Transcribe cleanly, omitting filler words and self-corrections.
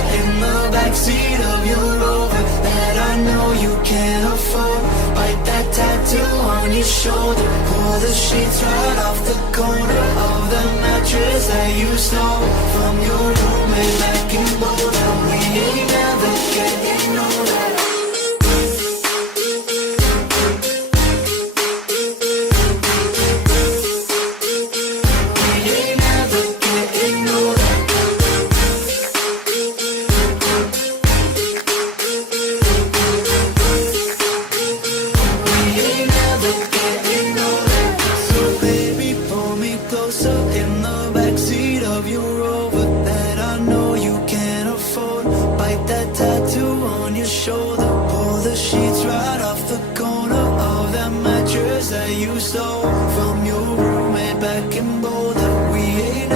get in the backseat of your Rover that I know you can't afford. Bite that tattoo on your shoulder, pull the sheets right off the corner of the mattress that you stole from your roommate back in Boulder. We ain't never getting older. That you stole from your roommate back in Boulder. We ain't